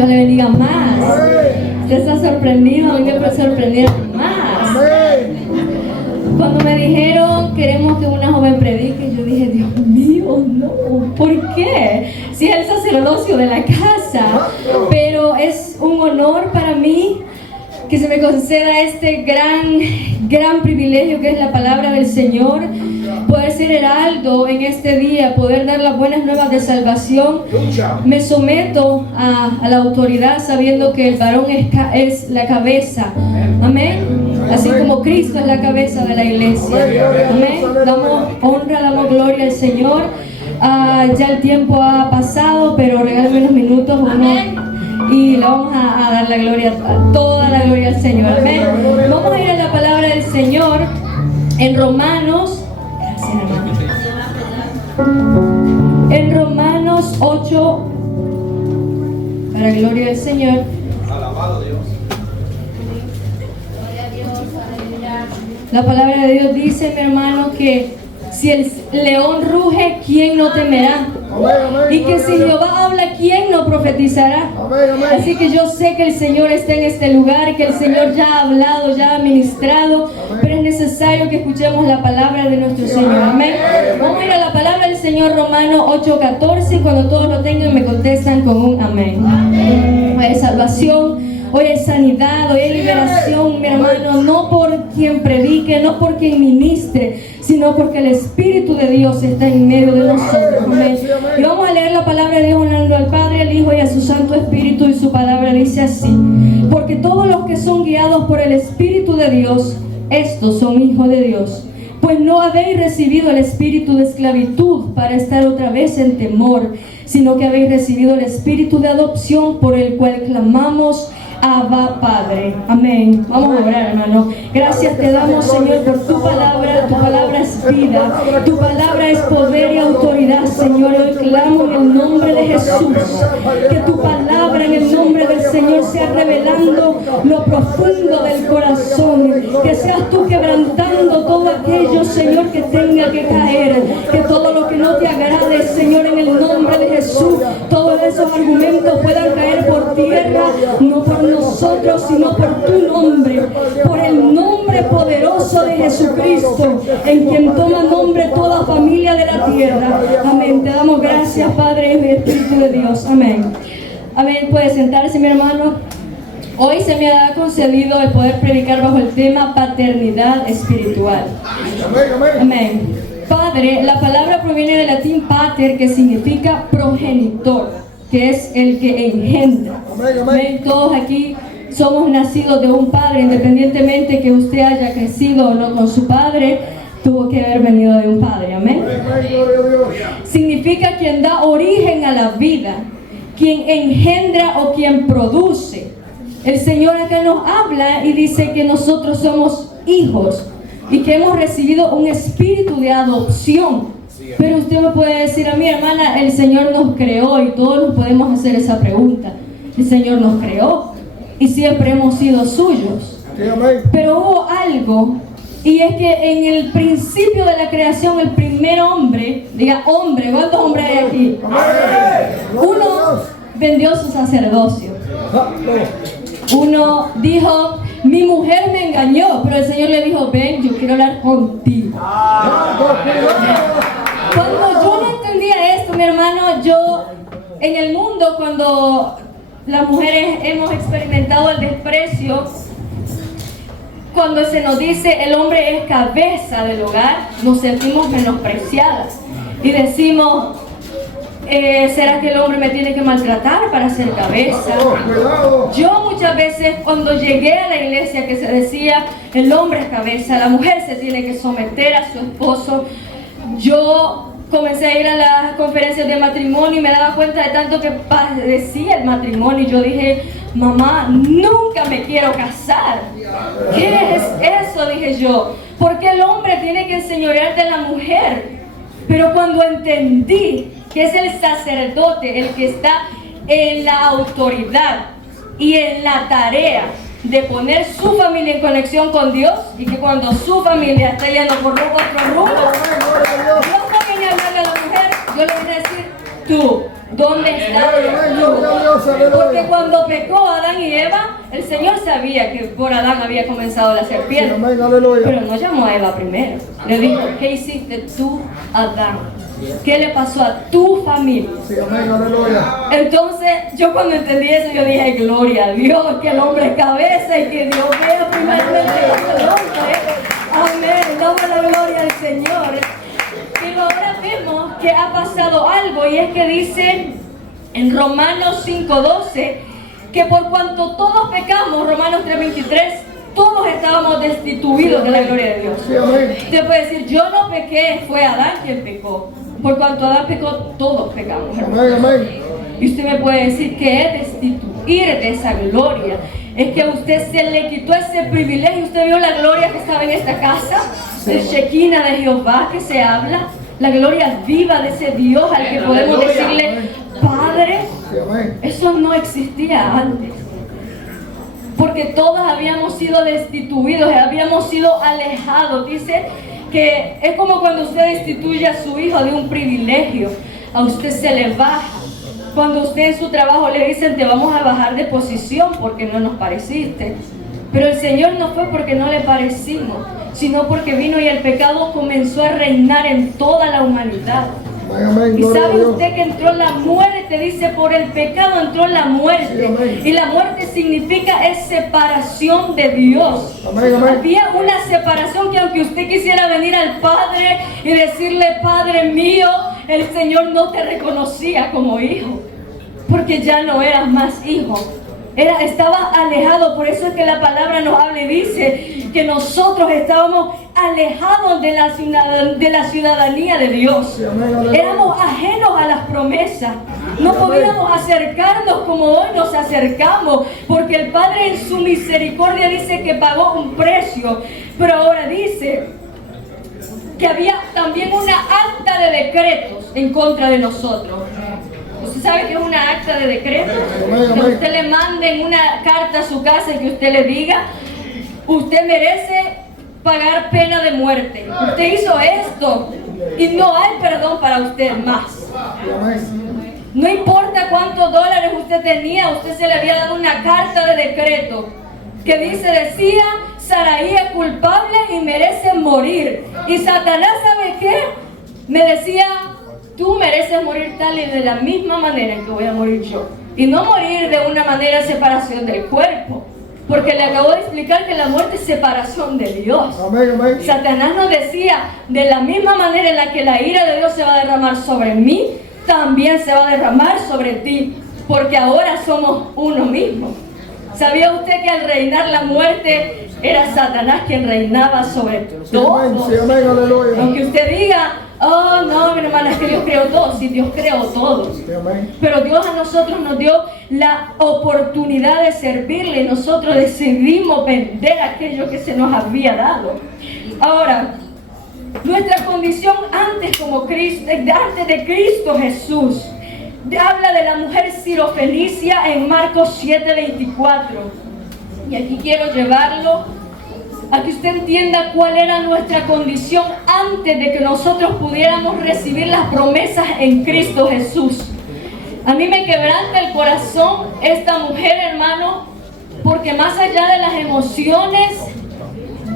Dios le bendiga más. Usted está sorprendido, a mí me sorprendieron más. Cuando me dijeron queremos que una joven predique, yo dije, Dios mío, no, ¿por qué? Si es el sacerdocio de la casa, pero es un honor para mí que se me conceda este gran privilegio que es la palabra del Señor, poder ser heraldo en este día, poder dar las buenas nuevas de salvación. Me someto a la autoridad sabiendo que el varón es la cabeza, amén, así como Cristo es la cabeza de la iglesia, amén. Damos honra, damos gloria al Señor. Ya el tiempo ha pasado, pero regálame unos minutos, y le vamos a dar la gloria, toda la gloria al Señor, amén. Vamos a ir a la palabra del Señor en Romanos, gracias hermano, en Romanos 8, para gloria del Señor. Alabado Dios. La palabra de Dios dice, mi hermano, que si el león ruge, ¿quién no temerá? Y que si Jehová habla, ¿quién no profetizará? Así que yo sé que el Señor está en este lugar, que el Señor ya ha hablado, ya ha ministrado, pero es necesario que escuchemos la palabra de nuestro Señor, amén. Vamos a ir a la palabra del Señor, Romanos 8:14, y cuando todos lo tengan me contestan con un amén. Hoy hay salvación, hoy hay sanidad, hoy hay liberación, mi hermano, no por quien predique, no por quien ministre, sino porque el Espíritu de Dios está en medio de nosotros, amén. Y vamos a leer la palabra de Dios honrando al Padre, al Hijo y a su Santo Espíritu, y su palabra dice así: porque todos los que son guiados por el Espíritu de Dios, estos son hijos de Dios. Pues no habéis recibido el espíritu de esclavitud para estar otra vez en temor, sino que habéis recibido el espíritu de adopción, por el cual clamamos: Abba, Padre. Amén. Vamos a orar, hermano. Gracias te damos, Señor, por tu palabra. Tu palabra es vida, tu palabra es poder y autoridad, Señor. Hoy clamo en el nombre de Jesús, que tu palabra en el nombre del Señor sea revelando lo profundo del corazón, que seas tú quebrantando todo aquello, Señor, que tenga que caer, que todo lo que no te agrade, Señor, en el nombre de Jesús, todos esos argumentos puedan caer por tierra, no por nosotros, sino por tu nombre, por el nombre poderoso de Jesucristo, en quien toma nombre toda familia de la tierra. Amén. Te damos gracias, Padre, y Espíritu de Dios. Amén. Amén. Puede sentarse, mi hermano. Hoy se me ha concedido el poder predicar bajo el tema paternidad espiritual. Amén. Padre, la palabra proviene del latín pater, que significa progenitor, que es el que engendra. Amén. Todos aquí somos nacidos de un padre, independientemente que usted haya crecido o no con su padre, tuvo que haber venido de un padre. Amén. Significa quien da origen a la vida, quien engendra o quien produce. El Señor acá nos habla y dice que nosotros somos hijos y que hemos recibido un espíritu de adopción. Pero usted me puede decir a mi hermana, el Señor nos creó, y todos nos podemos hacer esa pregunta. El Señor nos creó y siempre hemos sido suyos. Pero hubo algo, y es que en el principio de la creación, el primer hombre, diga hombre, ¿cuántos hombres hay aquí? Uno vendió su sacerdocio. Uno dijo, mi mujer me engañó, pero el Señor le dijo, ven, yo quiero hablar contigo. Cuando yo no entendía esto, mi hermano, yo en el mundo, cuando las mujeres hemos experimentado el desprecio, cuando se nos dice el hombre es cabeza del hogar, nos sentimos menospreciadas y decimos, ¿será que el hombre me tiene que maltratar para ser cabeza? Yo muchas veces cuando llegué a la iglesia que se decía el hombre es cabeza, la mujer se tiene que someter a su esposo, yo comencé a ir a las conferencias de matrimonio y me daba cuenta de tanto que padecía el matrimonio, y yo dije, mamá, nunca me quiero casar. ¿Qué es eso? Dije yo. ¿Por qué el hombre tiene que enseñorear de la mujer? Pero cuando entendí que es el sacerdote el que está en la autoridad y en la tarea de poner su familia en conexión con Dios, y que cuando su familia está yendo por otro rumbo, Dios no viene a hablarle a la mujer, yo le voy a decir, tú ¿dónde está Dios? Porque cuando pecó Adán y Eva, el Señor sabía que por Adán había comenzado la serpiente, pero no llamó a Eva primero. Le dijo, ¿qué hiciste tú, Adán? ¿Qué le pasó a tu familia? Entonces, yo cuando entendí eso, yo dije, gloria a Dios, que el hombre es cabeza y que Dios vea primeramente el hombre. Amén, damos la gloria al Señor. Y ahora vemos que ha pasado algo, y es que dice en Romanos 5:12 que por cuanto todos pecamos, Romanos 3:23, todos estábamos destituidos de la gloria de Dios. Usted puede decir, yo no pequé, fue Adán quien pecó. Por cuanto Adán pecó, todos pecamos. Y usted me puede decir que es destituir de esa gloria. Es que a usted se le quitó ese privilegio. Usted vio la gloria que estaba en esta casa, el Shekinah de Jehová que se habla, la gloria viva de ese Dios al que podemos decirle Padre. Eso no existía antes, porque todos habíamos sido destituidos, habíamos sido alejados. Dice que es como cuando usted destituye a su hijo de un privilegio, a usted se le baja. Cuando usted en su trabajo le dicen, te vamos a bajar de posición porque no nos pareciste. Pero el Señor no fue porque no le parecimos, sino porque vino y el pecado comenzó a reinar en toda la humanidad. Y sabe usted que entró la muerte, dice, por el pecado entró la muerte. Y la muerte significa es separación de Dios. Había una separación que aunque usted quisiera venir al Padre y decirle, Padre mío, el Señor no te reconocía como hijo, porque ya no eras más hijo. Estabas alejado. Por eso es que la palabra nos habla y dice que nosotros estábamos alejados de la ciudadanía de Dios. Éramos ajenos a las promesas. No podíamos acercarnos como hoy nos acercamos, porque el Padre en su misericordia dice que pagó un precio. Pero ahora dice que había también una acta de decretos en contra de nosotros. ¿Usted sabe qué es una acta de decreto? Que usted le mande una carta a su casa y que usted le diga, usted merece pagar pena de muerte. Usted hizo esto y no hay perdón para usted más. No importa cuántos dólares usted tenía, usted se le había dado una carta de decreto que decía, Saraí es culpable y merece morir. Y Satanás, ¿sabe qué? Me decía, tú mereces morir tal y de la misma manera en que voy a morir yo. Y no morir de una manera de separación del cuerpo, porque le acabo de explicar que la muerte es separación de Dios. Satanás nos decía, de la misma manera en la que la ira de Dios se va a derramar sobre mí, también se va a derramar sobre ti, porque ahora somos uno mismo. ¿Sabía usted que al reinar la muerte era Satanás quien reinaba sobre todo? Aunque usted diga, oh no, mi hermana, es que Dios creó todo. Sí, Dios creó todo. Pero Dios a nosotros nos dio la oportunidad de servirle y nosotros decidimos vender aquello que se nos había dado. Ahora, nuestra condición antes de Cristo Jesús, habla de la mujer sirofenicia en Marcos 7:24. Y aquí quiero llevarlo a que usted entienda cuál era nuestra condición antes de que nosotros pudiéramos recibir las promesas en Cristo Jesús. A mí me quebranta el corazón esta mujer, hermano, porque más allá de las emociones,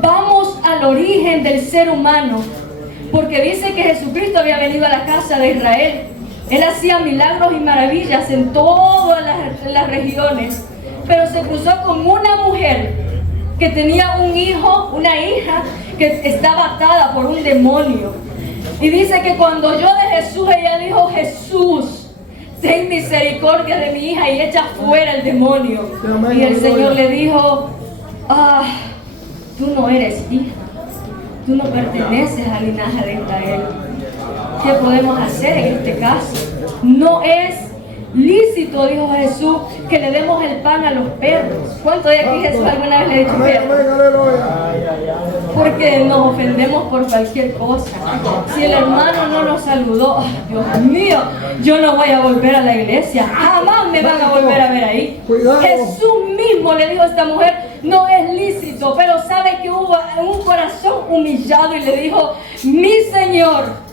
vamos al origen del ser humano. Porque dice que Jesucristo había venido a la casa de Israel. Él hacía milagros y maravillas en todas las regiones, pero se cruzó con una mujer que tenía un hijo, una hija que estaba atada por un demonio. Y dice que cuando oyó de Jesús, ella dijo, Jesús, ten misericordia de mi hija y echa fuera el demonio. Y el Señor le dijo, tú no eres hija, tú no perteneces al linaje de Israel. ¿Qué podemos hacer en este caso? No es lícito, dijo Jesús, que le demos el pan a los perros. ¿Cuánto de aquí Jesús alguna vez le ha dicho perro? Porque nos ofendemos por cualquier cosa. Si el hermano no nos saludó, Dios mío, yo no voy a volver a la iglesia. Jamás me van a volver a ver ahí. Jesús mismo le dijo a esta mujer, no es lícito, pero sabe que hubo un corazón humillado y le dijo, mi Señor,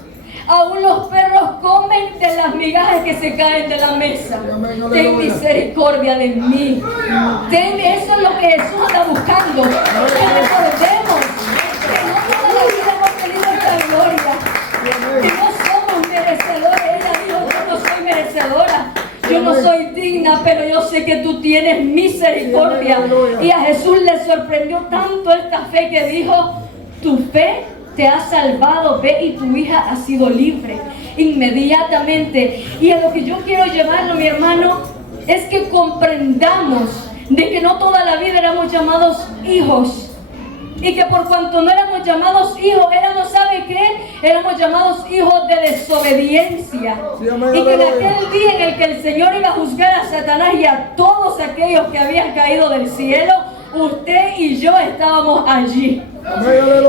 Aún los perros comen de las migajas que se caen de la mesa. Ten misericordia de mí. Eso es lo que Jesús está buscando. Que recordemos que no toda la vida hemos tenido esta gloria. Que no somos merecedores. Ella dijo, yo no soy merecedora. Yo no soy digna, pero yo sé que tú tienes misericordia. Y a Jesús le sorprendió tanto esta fe que dijo, tu fe te ha salvado, ve y tu hija ha sido libre inmediatamente. Y a lo que yo quiero llevarlo, mi hermano, es que comprendamos de que no toda la vida éramos llamados hijos. Y que por cuanto no éramos llamados hijos, éramos, ¿sabe qué? Éramos llamados hijos de desobediencia. Y que en aquel día en el que el Señor iba a juzgar a Satanás y a todos aquellos que habían caído del cielo, usted y yo estábamos allí.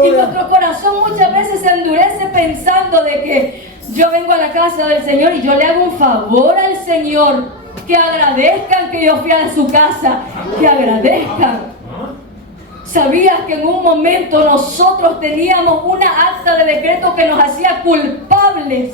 Y nuestro corazón muchas veces se endurece pensando de que yo vengo a la casa del Señor y yo le hago un favor al Señor. Que agradezcan que yo fui a su casa, que agradezcan. ¿Sabías que en un momento nosotros teníamos una acta de decreto que nos hacía culpables?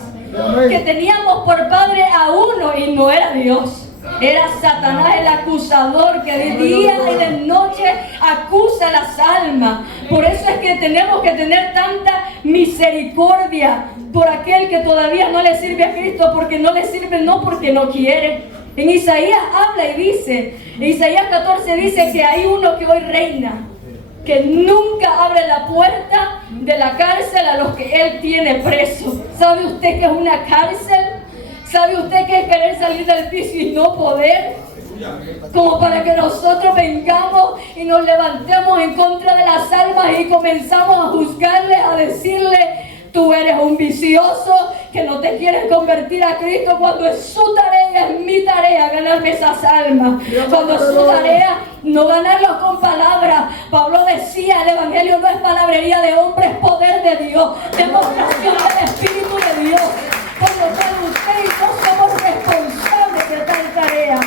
Que teníamos por padre a uno y no era Dios. Era Satanás el acusador que de día y de noche acusa las almas. Por eso es que tenemos que tener tanta misericordia por aquel que todavía no le sirve a Cristo, porque no le sirve, no porque no quiere. En Isaías habla y dice, en Isaías 14 dice que hay uno que hoy reina, que nunca abre la puerta de la cárcel a los que él tiene presos. ¿Sabe usted qué es una cárcel? ¿Sabe usted qué es querer salir del piso y no poder? Como para que nosotros vengamos y nos levantemos en contra de las almas y comenzamos a juzgarles, a decirle, tú eres un vicioso que no te quieres convertir a Cristo, cuando es su tarea, es mi tarea ganarme esas almas. Cuando es su tarea no ganarlos con palabras. Pablo decía, el evangelio no es palabrería de hombre, es poder de Dios, demostración del Espíritu de Dios. Por lo cual usted y yo somos responsables de tal tarea.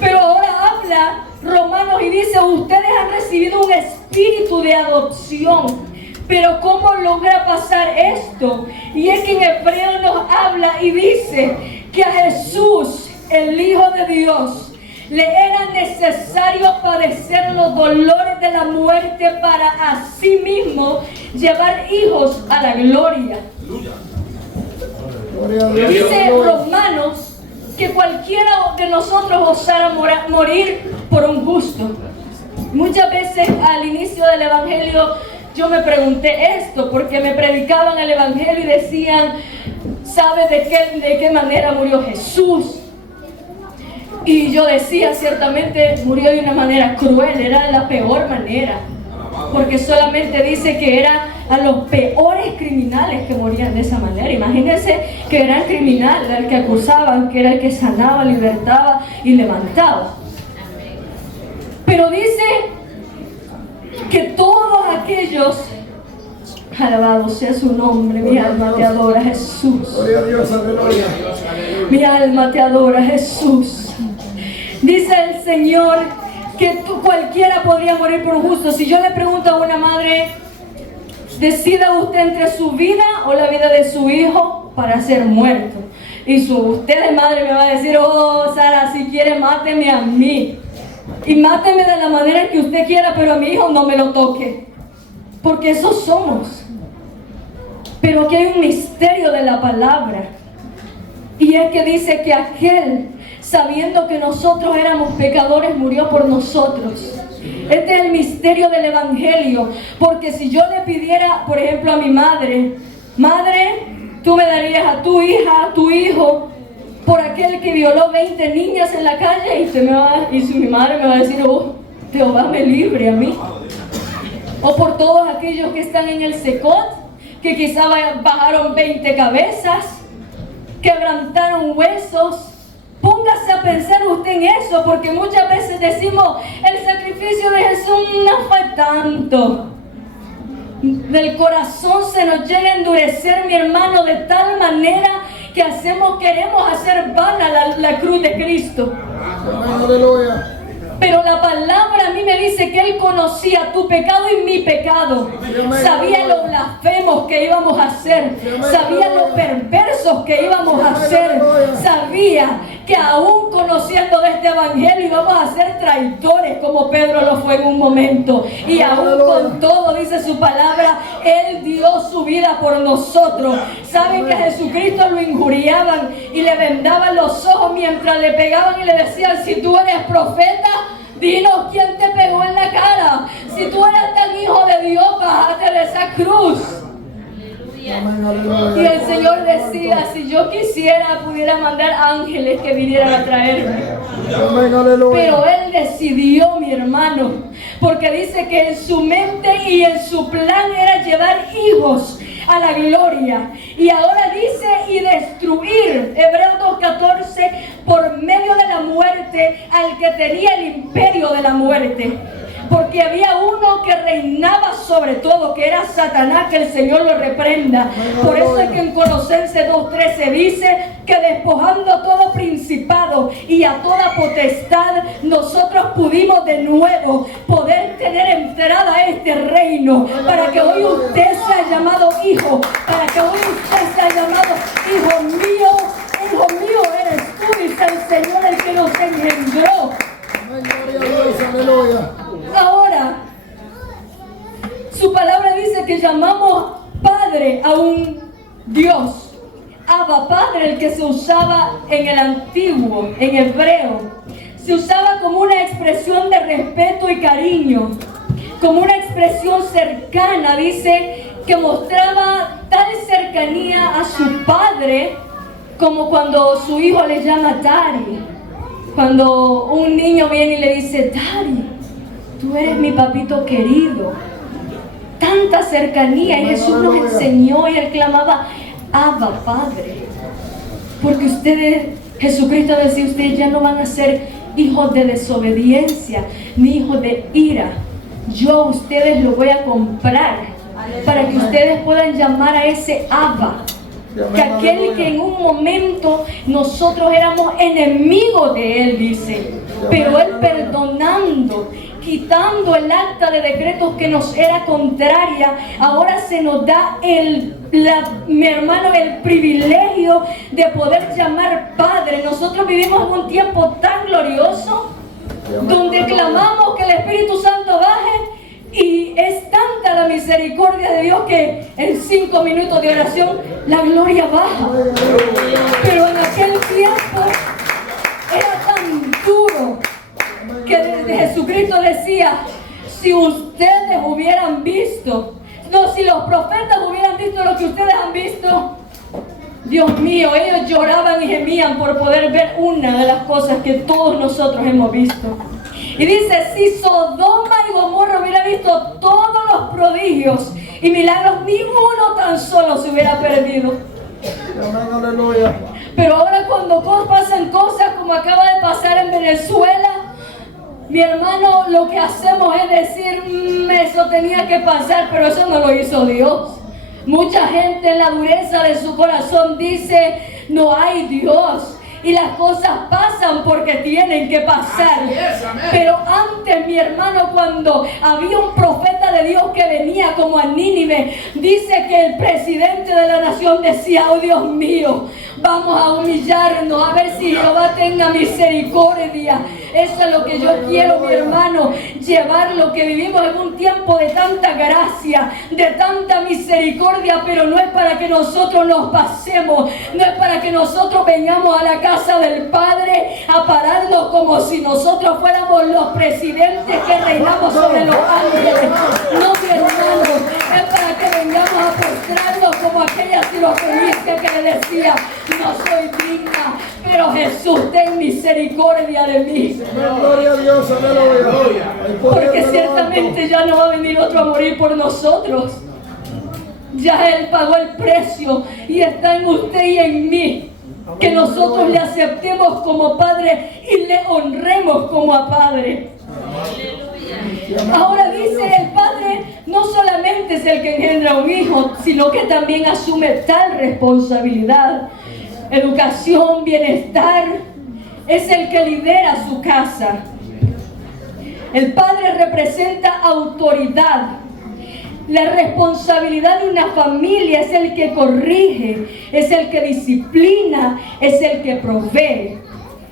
Pero ahora habla Romanos y dice, ustedes han recibido un espíritu de adopción. Pero ¿cómo logra pasar esto? Y es que en Hebreo nos habla y dice que a Jesús, el Hijo de Dios, le era necesario padecer los dolores de la muerte para así mismo llevar hijos a la gloria. Dice Romanos que cualquiera de nosotros osara morir por un justo. Muchas veces al inicio del evangelio yo me pregunté esto, porque me predicaban el evangelio y decían, ¿sabe de qué manera murió Jesús? Y yo decía, ciertamente murió de una manera cruel, era la peor manera, porque solamente dice que era a los peores criminales que morían de esa manera. Imagínense que era el criminal, era el que acusaban, que era el que sanaba, libertaba y levantaba. Pero dice que todos aquellos, alabado sea su nombre, mi alma te adora, Jesús. Gloria a Dios, aleluya. Mi alma te adora, Jesús. Dice el Señor que cualquiera podría morir por un justo. Si yo le pregunto a una madre, decida usted entre su vida o la vida de su hijo para ser muerto. Y usted de madre me va a decir, oh Sara, si quiere máteme a mí. Y máteme de la manera que usted quiera, pero a mi hijo no me lo toque. Porque esos somos. Pero aquí hay un misterio de la palabra. Y es que dice que aquel, sabiendo que nosotros éramos pecadores, murió por nosotros. Este es el misterio del evangelio. Porque si yo le pidiera, por ejemplo, a mi madre, madre, tú me darías a tu hija, a tu hijo, por aquel que violó 20 niñas en la calle, y mi madre me va a decir, oh, Jehová me libre a mí. O por todos aquellos que están en el Secot, que quizá bajaron 20 cabezas, quebrantaron huesos. Póngase a pensar usted en eso, porque muchas veces decimos, el sacrificio de Jesús no fue tanto. Del corazón se nos llega a endurecer, mi hermano, de tal manera que queremos hacer vana la cruz de Cristo. Aleluya. Pero la palabra a mí me dice que Él conocía tu pecado y mi pecado. Sabía lo blasfemos que íbamos a hacer. Sabía lo perversos que íbamos a hacer. Sabía que aún conociendo de este evangelio íbamos a ser traidores como Pedro lo fue en un momento. Y aún con todo, dice su palabra, Él dio su vida por nosotros. Saben que a Jesucristo lo injuriaban y le vendaban los ojos mientras le pegaban y le decían: si tú eres profeta, dinos quién te pegó en la cara. Si tú eres tan hijo de Dios, bájate de esa cruz. Y el Señor decía: si yo quisiera, pudiera mandar ángeles que vinieran a traerme. Pero Él decidió, mi hermano, porque dice que en su mente y en su plan era llevar hijos a la gloria. Y ahora dice: y destruir, Hebreos 2:14, por medio de la muerte al que tenía el imperio de la muerte. Porque había uno que reinaba sobre todo, que era Satanás, que el Señor lo reprenda. Por eso es que en Colosenses 2:13 dice que despojando a todo principado y a toda potestad, nosotros pudimos de nuevo poder tener entrada a este reino, para que hoy usted sea llamado hijo, para que hoy usted sea llamado hijo mío eres tú, dice el Señor, el que nos engendró. Ahora, su palabra dice que llamamos Padre a un Dios. Abba, Padre, el que se usaba en el antiguo, en hebreo, se usaba como una expresión de respeto y cariño, como una expresión cercana, dice, que mostraba tal cercanía a su padre como cuando su hijo le llama Daddy. Cuando un niño viene y le dice: Daddy, tú eres mi papito querido. Tanta cercanía. Y Jesús nos enseñó y Él clamaba: Abba, Padre. Porque ustedes, Jesucristo decía, ustedes ya no van a ser hijos de desobediencia, ni hijos de ira. Yo a ustedes los voy a comprar para que ustedes puedan llamar a ese Abba. Que aquel que en un momento nosotros éramos enemigos de Él, dice, pero Él perdonando, quitando el acta de decretos que nos era contraria, ahora se nos da mi hermano, el privilegio de poder llamar Padre. Nosotros vivimos en un tiempo tan glorioso donde clamamos que el Espíritu Santo baje. Y es tanta la misericordia de Dios que en 5 minutos de oración la gloria baja. Pero en aquel tiempo era tan duro que desde Jesucristo decía: si ustedes hubieran visto, si los profetas hubieran visto lo que ustedes han visto, Dios mío, ellos lloraban y gemían por poder ver una de las cosas que todos nosotros hemos visto. Y dice: si Sodoma y Gomorra hubiera visto todos los prodigios y milagros, ni uno tan solo se hubiera perdido. Pero ahora cuando pasan cosas como acaba de pasar en Venezuela, mi hermano, lo que hacemos es decir: eso tenía que pasar, pero eso no lo hizo Dios. Mucha gente en la dureza de su corazón dice: no hay Dios. Y las cosas pasan porque tienen que pasar. Pero antes, mi hermano, cuando había un profeta de Dios que venía como a Nínive, dice que el presidente de la nación decía: oh Dios mío, vamos a humillarnos a ver si Jehová tenga misericordia. Eso es lo que yo quiero, mi hermano, llevar lo que vivimos en un tiempo de tanta gracia, de tanta misericordia, pero no es para que nosotros nos pasemos, no es para que nosotros vengamos a la casa del Padre a pararnos como si nosotros fuéramos los presidentes que reinamos sobre los ángeles. No, mi hermano, es para que vengamos a postrarnos como aquella sirofenicia que le decía: no soy digna, pero Jesús, ten misericordia de mí. Gloria a Dios, aleluya. Porque ciertamente ya no va a venir otro a morir por nosotros. Ya Él pagó el precio y está en usted y en mí. Que nosotros le aceptemos como Padre y le honremos como a Padre. Ahora dice: el Padre no solamente es el que engendra un hijo, sino que también asume tal responsabilidad. Educación, bienestar, es el que lidera su casa. El padre representa autoridad. La responsabilidad de una familia es el que corrige, es el que disciplina, es el que provee,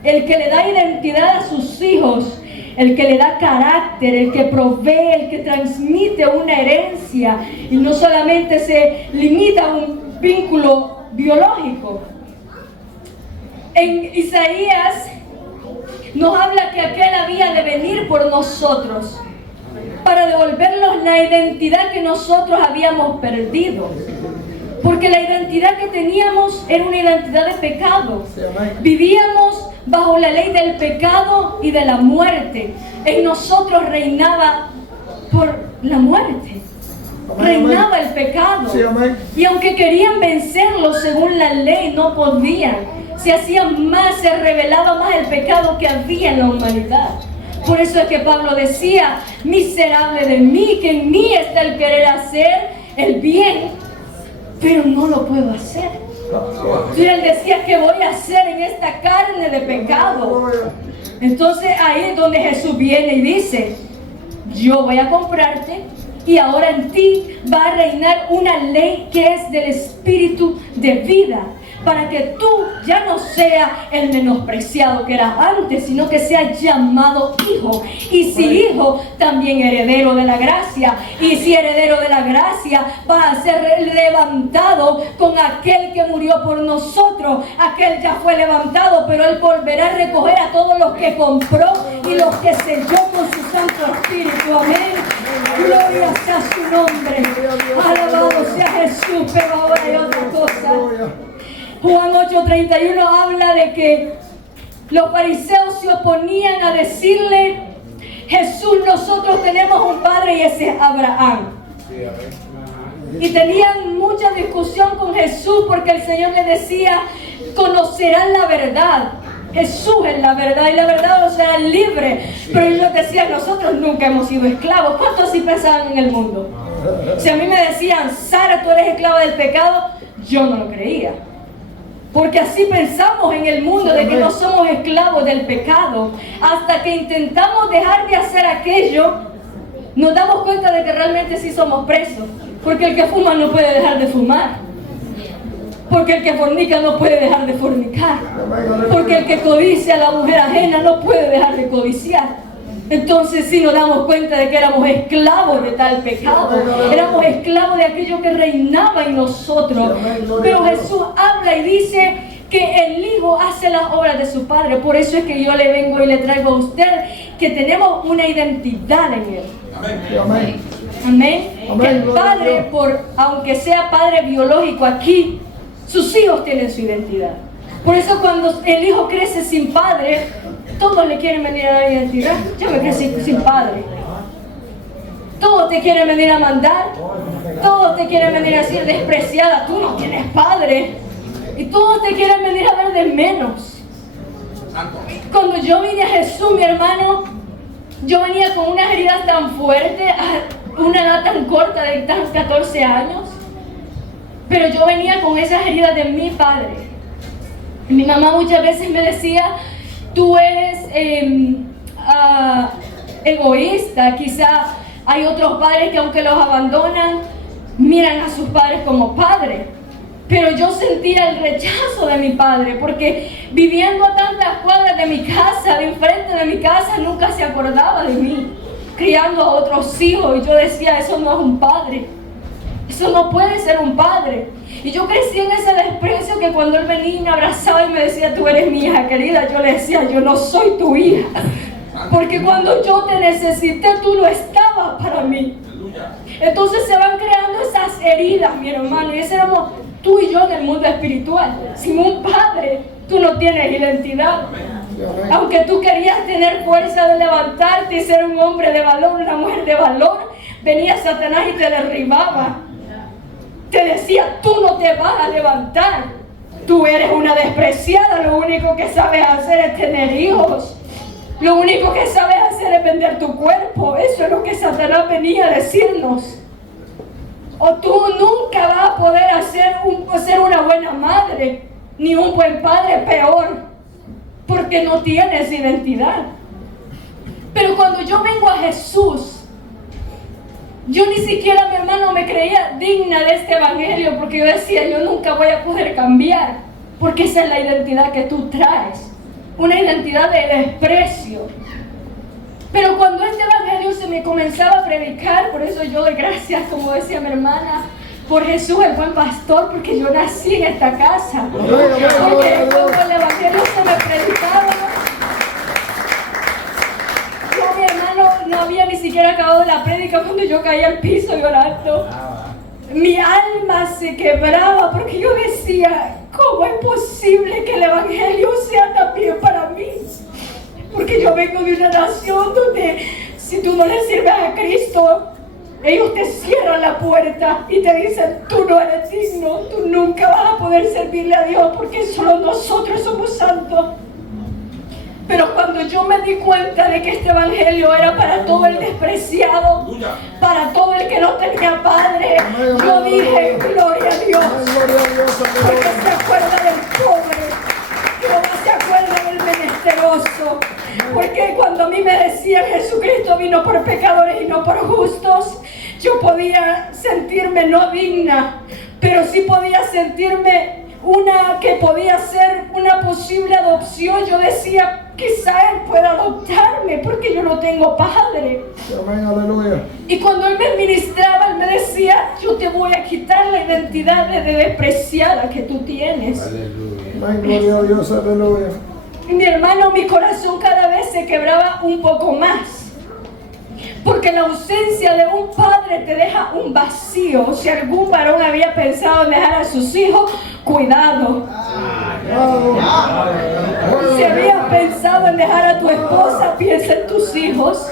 el que le da identidad a sus hijos, el que le da carácter, el que provee, el que transmite una herencia y no solamente se limita a un vínculo biológico. En Isaías nos habla que aquel había de venir por nosotros para devolvernos la identidad que nosotros habíamos perdido. Porque la identidad que teníamos era una identidad de pecado. Vivíamos bajo la ley del pecado y de la muerte. En nosotros reinaba por la muerte. Reinaba el pecado. Y aunque querían vencerlo según la ley, no podían. Se hacían más, se revelaba más el pecado que había en la humanidad. Por eso es que Pablo decía, miserable de mí, que en mí está el querer hacer el bien, pero no lo puedo hacer. Y él decía, ¿qué voy a hacer en esta carne de pecado? Entonces ahí es donde Jesús viene y dice, yo voy a comprarte y ahora en ti va a reinar una ley que es del espíritu de vida, para que tú ya no seas el menospreciado que eras antes, sino que seas llamado hijo. Y si hijo, también heredero de la gracia. Y si heredero de la gracia, vas a ser levantado con aquel que murió por nosotros. Aquel ya fue levantado, pero él volverá a recoger a todos los que compró y los que selló con su Santo Espíritu. Amén. Gloria sea su nombre. Alabado sea Jesús. Pero ahora hay otra cosa. Juan 8:31 habla de que los fariseos se oponían a decirle, Jesús, nosotros tenemos un padre y ese es Abraham. Y tenían mucha discusión con Jesús porque el Señor le decía, conocerán la verdad. Jesús es la verdad y la verdad os hará libre. Pero ellos decían, nosotros nunca hemos sido esclavos. ¿Cuántos así pensaban en el mundo? Si a mí me decían, Sara, tú eres esclava del pecado, yo no lo creía. Porque así pensamos en el mundo, de que no somos esclavos del pecado. Hasta que intentamos dejar de hacer aquello, nos damos cuenta de que realmente sí somos presos. Porque el que fuma no puede dejar de fumar. Porque el que fornica no puede dejar de fornicar. Porque el que codicia a la mujer ajena no puede dejar de codiciar. Entonces sí nos damos cuenta de que éramos esclavos de tal pecado. Éramos esclavos de aquello que reinaba en nosotros. Pero Jesús habla y dice que el Hijo hace las obras de su Padre. Por eso es que yo le vengo y le traigo a usted que tenemos una identidad en Él. Amén. Amén. Que el Padre, aunque sea Padre biológico aquí, sus hijos tienen su identidad. Por eso cuando el hijo crece sin padre, todos le quieren venir a dar identidad. Yo me crecí sin padre. Todos te quieren venir a mandar. Todos te quieren venir a decir despreciada. Tú no tienes padre. Y todos te quieren venir a ver de menos. Cuando yo vine a Jesús, mi hermano, yo venía con unas heridas tan fuertes, a una edad tan corta de 14 años. Pero yo venía con esas heridas de mi padre. Mi mamá muchas veces me decía, tú eres egoísta. Quizá hay otros padres que aunque los abandonan, miran a sus padres como padres. Pero yo sentía el rechazo de mi padre, porque viviendo a tantas cuadras de mi casa, de enfrente de mi casa, nunca se acordaba de mí, criando a otros hijos. Y yo decía, eso no es un padre. Eso no puede ser un padre. Y yo crecí en ese desprecio que cuando él venía y me abrazaba y me decía, tú eres mi hija querida, yo le decía, yo no soy tu hija. Porque cuando yo te necesité, tú no estabas para mí. Entonces se van creando esas heridas, mi hermano. Y ese éramos tú y yo en el mundo espiritual. Sin un padre, tú no tienes identidad. Aunque tú querías tener fuerza de levantarte y ser un hombre de valor, una mujer de valor, venía Satanás y te derribaba. Te decía, tú no te vas a levantar. Tú eres una despreciada. Lo único que sabes hacer es tener hijos. Lo único que sabes hacer es vender tu cuerpo. Eso es lo que Satanás venía a decirnos. O tú nunca vas a poder ser una buena madre, ni un buen padre, peor, porque no tienes identidad. Pero cuando yo vengo a Jesús, yo ni siquiera, mi hermano, me creía digna de este evangelio, porque yo decía, yo nunca voy a poder cambiar, porque esa es la identidad que tú traes, una identidad de desprecio. Pero cuando este evangelio se me comenzaba a predicar, por eso yo doy gracias, como decía mi hermana, por Jesús el buen pastor, porque yo nací en esta casa, porque cuando el evangelio se me predicaba, yo, mi hermano, no había ni siquiera acabado la prédica cuando yo caía al piso llorando. Mi alma se quebraba porque yo decía, ¿cómo es posible que el evangelio sea también para mí? Porque yo vengo de una nación donde si tú no le sirves a Cristo, ellos te cierran la puerta y te dicen, tú no eres digno, tú nunca vas a poder servirle a Dios porque solo nosotros somos santos. Pero cuando yo me di cuenta de que este evangelio era para todo el despreciado, para todo el que no tenía padre, yo dije, gloria a Dios, porque se acuerda del pobre, Jehová se acuerda del menesteroso. Porque cuando a mí me decían Jesucristo vino por pecadores y no por justos, yo podía sentirme no digna, pero sí podía sentirme una que podía ser una posible adopción. Yo decía, quizá Él pueda adoptarme porque yo no tengo padre. Amén, aleluya. Y cuando Él me ministraba, Él me decía, yo te voy a quitar la identidad de despreciada que tú tienes. Amén, gloria a Dios, aleluya. Y mi hermano, mi corazón cada vez se quebraba un poco más. Porque la ausencia de un padre te deja un vacío. Si algún varón había pensado en dejar a sus hijos, cuidado. Si habías pensado en dejar a tu esposa, piensa en tus hijos.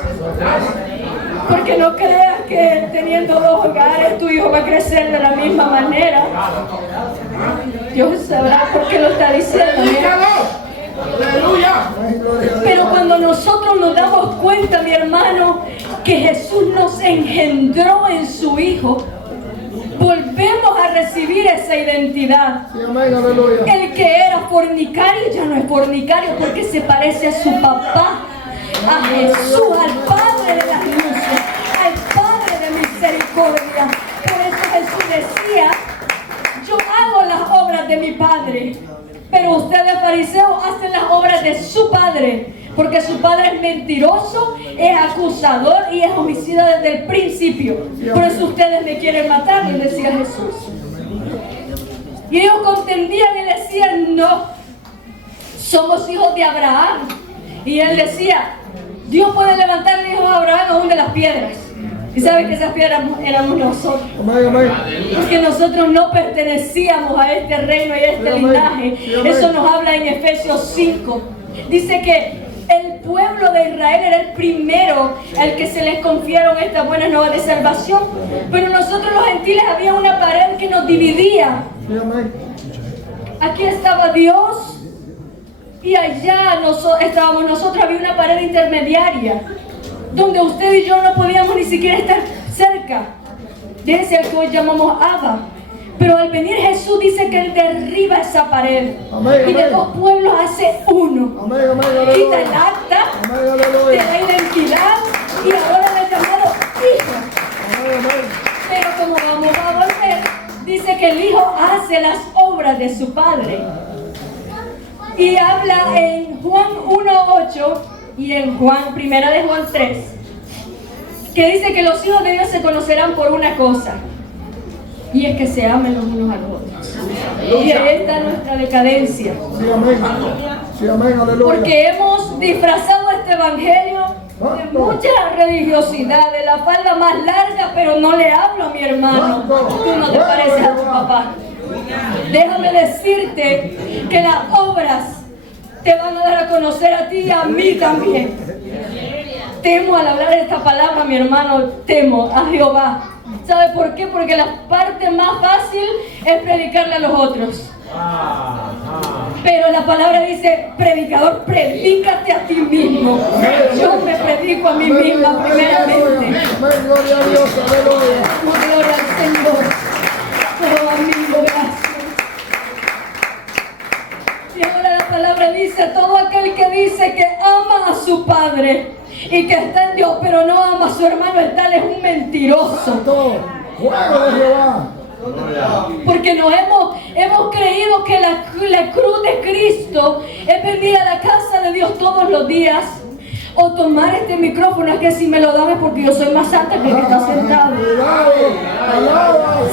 Porque no creas que teniendo dos hogares tu hijo va a crecer de la misma manera. Dios sabrá por qué lo está diciendo. Pero cuando nosotros nos damos cuenta, mi hermano, que Jesús nos engendró en su Hijo, volvemos a recibir esa identidad. El que era fornicario ya no es fornicario porque se parece a su papá, a Jesús, al Padre de las luces, al Padre de misericordia. Por eso Jesús decía, yo hago las obras de mi Padre. Pero ustedes, fariseos, hacen las obras de su padre, porque su padre es mentiroso, es acusador y es homicida desde el principio. Por eso ustedes me quieren matar, les decía Jesús. Y ellos contendían y decían, no, somos hijos de Abraham. Y él decía, Dios puede levantar hijos a Abraham aún de las piedras. Y saben que esas piedras éramos nosotros. Porque nosotros no pertenecíamos a este reino y a este linaje. Eso nos habla en Efesios 5. Dice que el pueblo de Israel era el primero al que se les confiaron estas buenas nuevas de salvación. Pero nosotros los gentiles había una pared que nos dividía. Aquí estaba Dios y allá estábamos nosotros. Había una pared intermediaria donde usted y yo no podíamos ni siquiera estar cerca de ese al que hoy llamamos Abba. Pero al venir Jesús dice que Él derriba esa pared. Y de dos pueblos hace uno. Quita el acta, te da identidad y ahora le llamado hijo. Pero como vamos a volver, dice que el hijo hace las obras de su padre. Y habla en Juan 1:8 y en primera de Juan 3, que dice que los hijos de Dios se conocerán por una cosa, y es que se amen los unos a los otros. Y ahí está nuestra decadencia. Sí, amén. Sí, amén, aleluya. Porque hemos disfrazado este evangelio de mucha religiosidad, de la falda más larga, pero no le hablo a mi hermano. Tú no te pareces a tu papá. Déjame decirte que las obras te van a dar a conocer a ti y a mí también. Temo al hablar esta palabra, mi hermano, temo a Jehová. ¿Sabe por qué? Porque la parte más fácil es predicarle a los otros. Pero la palabra dice, predicador, predícate a ti mismo. Yo me predico a mí misma primeramente. Gloria a Dios, aleluya. Gloria al Señor. Oh, amigo, gracias. Y ahora la palabra dice, todo aquel que dice que ama a su padre y que está en Dios, pero no ama a su hermano, el tal es un mentiroso. Santo. Fuego de Jehová. Porque hemos creído que la cruz de Cristo es venir a la casa de Dios todos los días. O tomar este micrófono, es que si me lo dan es porque yo soy más santa que el que está sentado.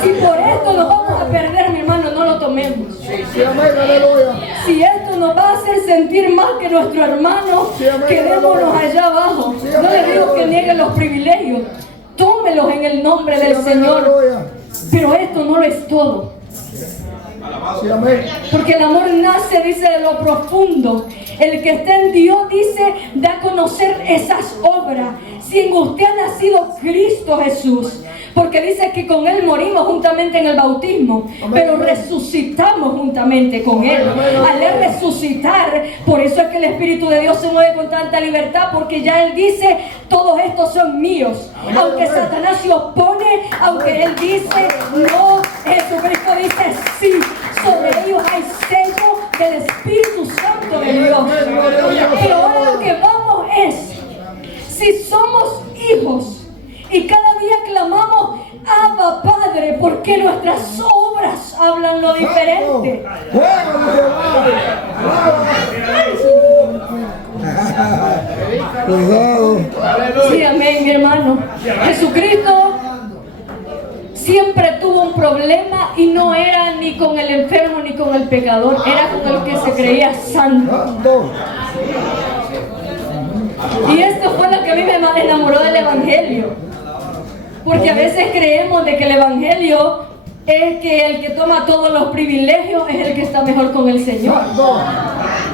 Si por esto nos vamos a perder, mi hermano, no lo tomemos. Sí, amén, aleluya. Si esto nos va a hacer sentir más que nuestro hermano, quedémonos allá abajo. No le digo que nieguen los privilegios, tómelos en el nombre del Señor. Pero esto no lo es todo. Sí, amén. Porque el amor nace, dice, de lo profundo. El que está en Dios, dice, da a conocer esas obras. Si en usted ha nacido Cristo Jesús, porque dice que con Él morimos juntamente en el bautismo, pero resucitamos juntamente con Él. Al Él resucitar, por eso es que el Espíritu de Dios se mueve con tanta libertad, porque ya Él dice, todos estos son míos. Aunque Satanás se opone, aunque Él dice no, Jesucristo dice sí. Sobre ellos hay sello del Espíritu Santo de Dios. Pero ahora lo que vamos es, si somos hijos y cada día clamamos Abba Padre, porque nuestras obras hablan lo diferente. Cuidado. Sí, amén, mi hermano. Jesucristo siempre tuvo un problema y no era ni con el enfermo ni con el pecador, era con el que se creía santo. Y esto fue lo que a mí me enamoró del Evangelio. Porque a veces creemos de que el Evangelio es que el que toma todos los privilegios es el que está mejor con el Señor.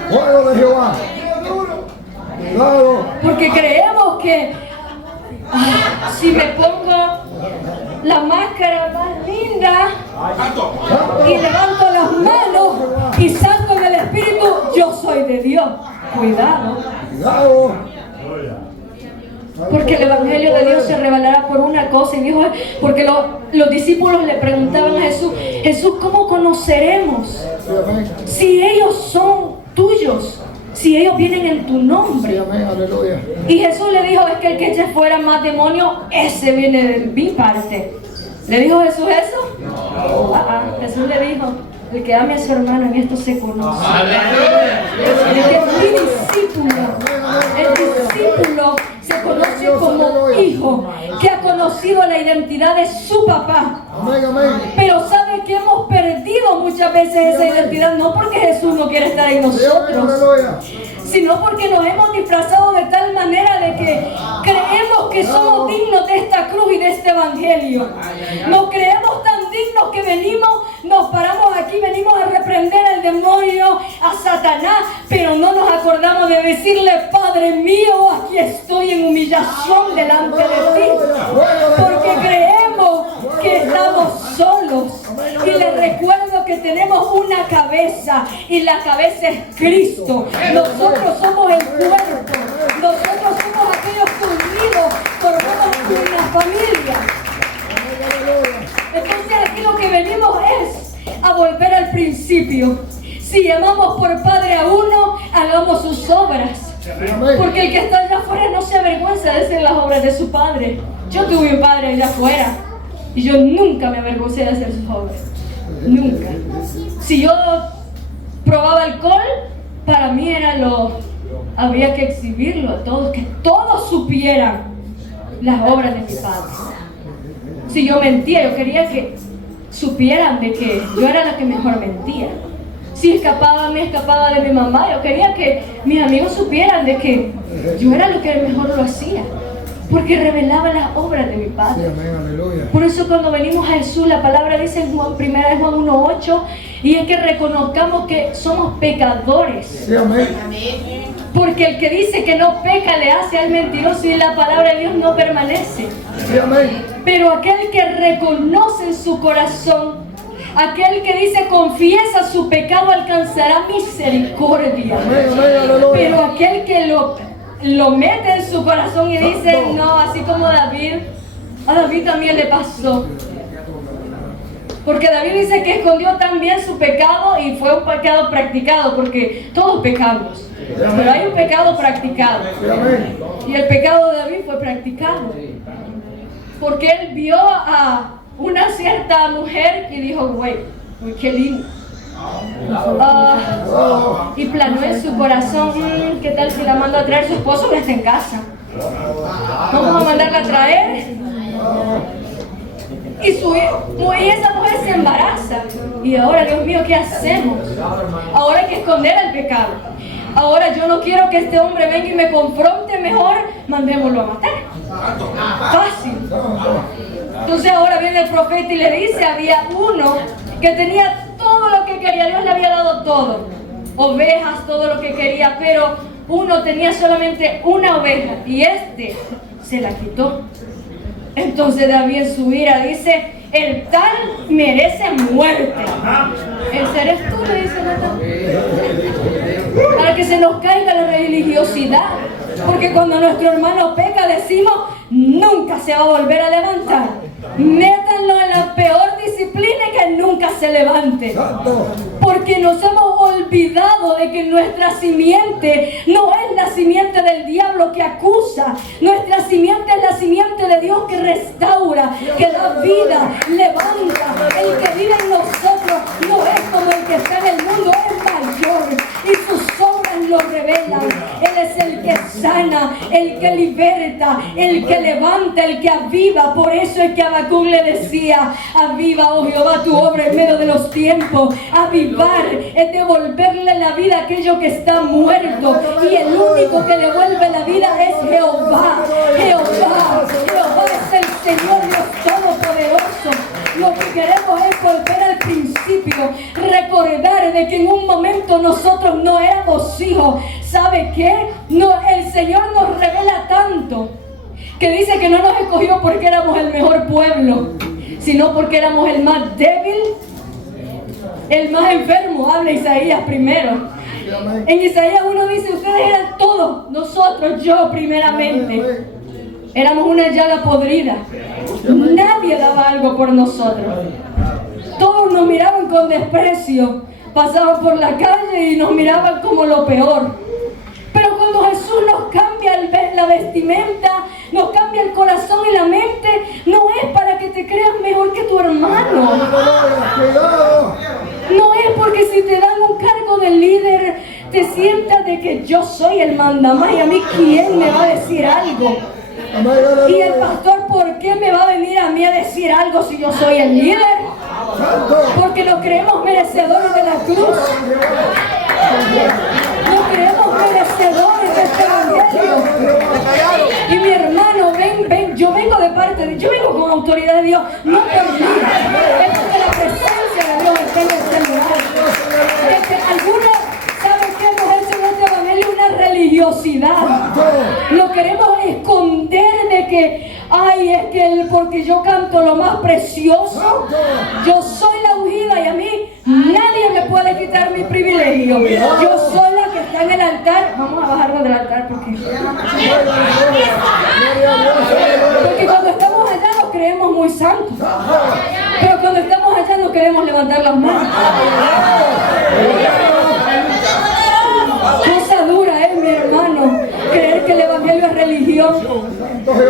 Fuego de Jehová. Cuidado. Porque creemos que si me pongo la máscara más linda y levanto las manos y salgo en el Espíritu, yo soy de Dios. Cuidado. Cuidado. Porque el Evangelio de Dios se revelará por una cosa. Y dijo, porque los discípulos le preguntaban a Jesús, Jesús, ¿cómo conoceremos si ellos son tuyos? Si ellos vienen en tu nombre. Sí, amén, aleluya. Y Jesús le dijo, es que el que eche fuera más demonios, ese viene de mi parte. ¿Le dijo Jesús eso? No. Jesús le dijo, el que ame a su hermano en esto se conoce. El que es mi discípulo, el discípulo se conoce como hijo, que ha conocido la identidad de su papá. Amén, amén. Pero sabe que hemos perdido muchas veces esa identidad, no porque Jesús no quiere estar en nosotros, sino porque nos hemos disfrazado de tal manera de que creemos que somos dignos de esta cruz y de este evangelio. Nos creemos tan dignos que nos paramos aquí, venimos a reprender al demonio, a Satanás, pero no nos acordamos de decirle, Padre mío, aquí estoy en humillación delante de ti, porque creemos que estamos solos. Y les recuerdo que tenemos una cabeza, y la cabeza es Cristo. Nosotros somos el cuerpo, nosotros somos aquellos que unidos formamos una familia. Entonces aquí lo que venimos es a volver al principio. Si llamamos por Padre a uno, hagamos sus obras. Porque el que está allá afuera no se avergüenza de hacer las obras de su Padre. Yo tuve un padre allá afuera y yo nunca me avergoncé de hacer sus obras. Nunca. Si yo probaba alcohol, para mí había que exhibirlo a todos, que todos supieran las obras de mi Padre. Si yo mentía, yo quería que supieran de que yo era la que mejor mentía. Si me escapaba de mi mamá, yo quería que mis amigos supieran de que yo era lo que mejor lo hacía, porque revelaba las obras de mi Padre. Sí, amén, aleluya. Por eso cuando venimos a Jesús, la palabra dice en Juan 1:8, y es que reconozcamos que somos pecadores. Sí, amén. Porque el que dice que no peca le hace al mentiroso y la palabra de Dios no permanece. Sí, amén. Pero aquel que reconoce en su corazón, aquel que dice confiesa su pecado, alcanzará misericordia. Amén, amén, aleluya. Pero aquel que lo mete en su corazón y dice, no, así como David, a David también le pasó. Porque David dice que escondió también su pecado y fue un pecado practicado, porque todos pecamos. Pero hay un pecado practicado. Y el pecado de David fue practicado. Porque él vio a una cierta mujer y dijo, güey, qué lindo. Y planeó en su corazón, ¿qué tal si la mando a traer? Su esposo no está en casa. Vamos a mandarla a traer. Y esa mujer se embaraza. Y ahora, Dios mío, ¿qué hacemos? Ahora hay que esconder el pecado. Ahora yo no quiero que este hombre venga y me confronte, mejor mandémoslo a matar. Fácil. Entonces ahora viene el profeta y le dice, había uno que tenía todo lo que quería, Dios le había dado todo, ovejas, todo lo que quería, pero uno tenía solamente una oveja y se la quitó. Entonces David en su ira dice, el tal merece muerte. ¿Ese eres tú? Le dice Natán. Para que se nos caiga la religiosidad, porque cuando nuestro hermano peca decimos, nunca se va a volver a levantar. Métanlo en la peor disciplina y que nunca se levante. Porque nos hemos olvidado de que nuestra simiente no es la simiente del diablo que acusa. Nuestra simiente es la simiente de Dios que restaura, que da vida, levanta. El que vive en nosotros no es como el que está en el mundo, es mayor. Y sus obras lo revelan. Él es el que sana, el que liberta, el que levanta, el que aviva. Por eso es que Habacuc le decía, aviva, oh Jehová, tu obra en medio de los tiempos. Avivar es devolverle la vida a aquello que está muerto. Y el único que devuelve la vida es Jehová. Jehová es el Señor Dios Todopoderoso. Lo que queremos es volver al principio, recordar de que en un momento nosotros no éramos hijos. ¿Sabe qué? No, el Señor nos revela tanto que dice que no nos escogió porque éramos el mejor pueblo, sino porque éramos el más débil, el más enfermo. Habla Isaías primero. En Isaías 1 dice, ustedes eran todos, nosotros, yo primeramente. Éramos una llaga podrida. Nadie daba algo por nosotros. Todos nos miraban con desprecio. Pasaban por la calle y nos miraban como lo peor. Pero cuando Jesús nos cambia la vestimenta, nos cambia el corazón y la mente, no es para que te creas mejor que tu hermano. No es porque si te dan un cargo de líder, te sientas de que yo soy el mandamás y a mí quién me va a decir algo. Y el pastor, ¿por qué me va a venir a mí a decir algo si yo soy el líder? Porque nos creemos merecedores de la cruz. Nos creemos merecedores de este evangelio. Y mi hermano, ven, yo vengo de parte de Dios, yo vengo con autoridad de Dios, no por mí. Es porque la presencia de Dios está en este lugar. Algunos saben que hemos hecho en este evangelio una religiosidad. Lo queremos esconder de que, ay, es que porque yo canto lo más precioso, yo soy la ungida y a mí nadie me puede quitar mi privilegio. Yo soy la que está en el altar. Vamos a bajarnos del altar porque cuando estamos allá nos creemos muy santos, pero cuando estamos allá no queremos levantar las manos. Cosa dura mi hermano, creer que el evangelio es religión.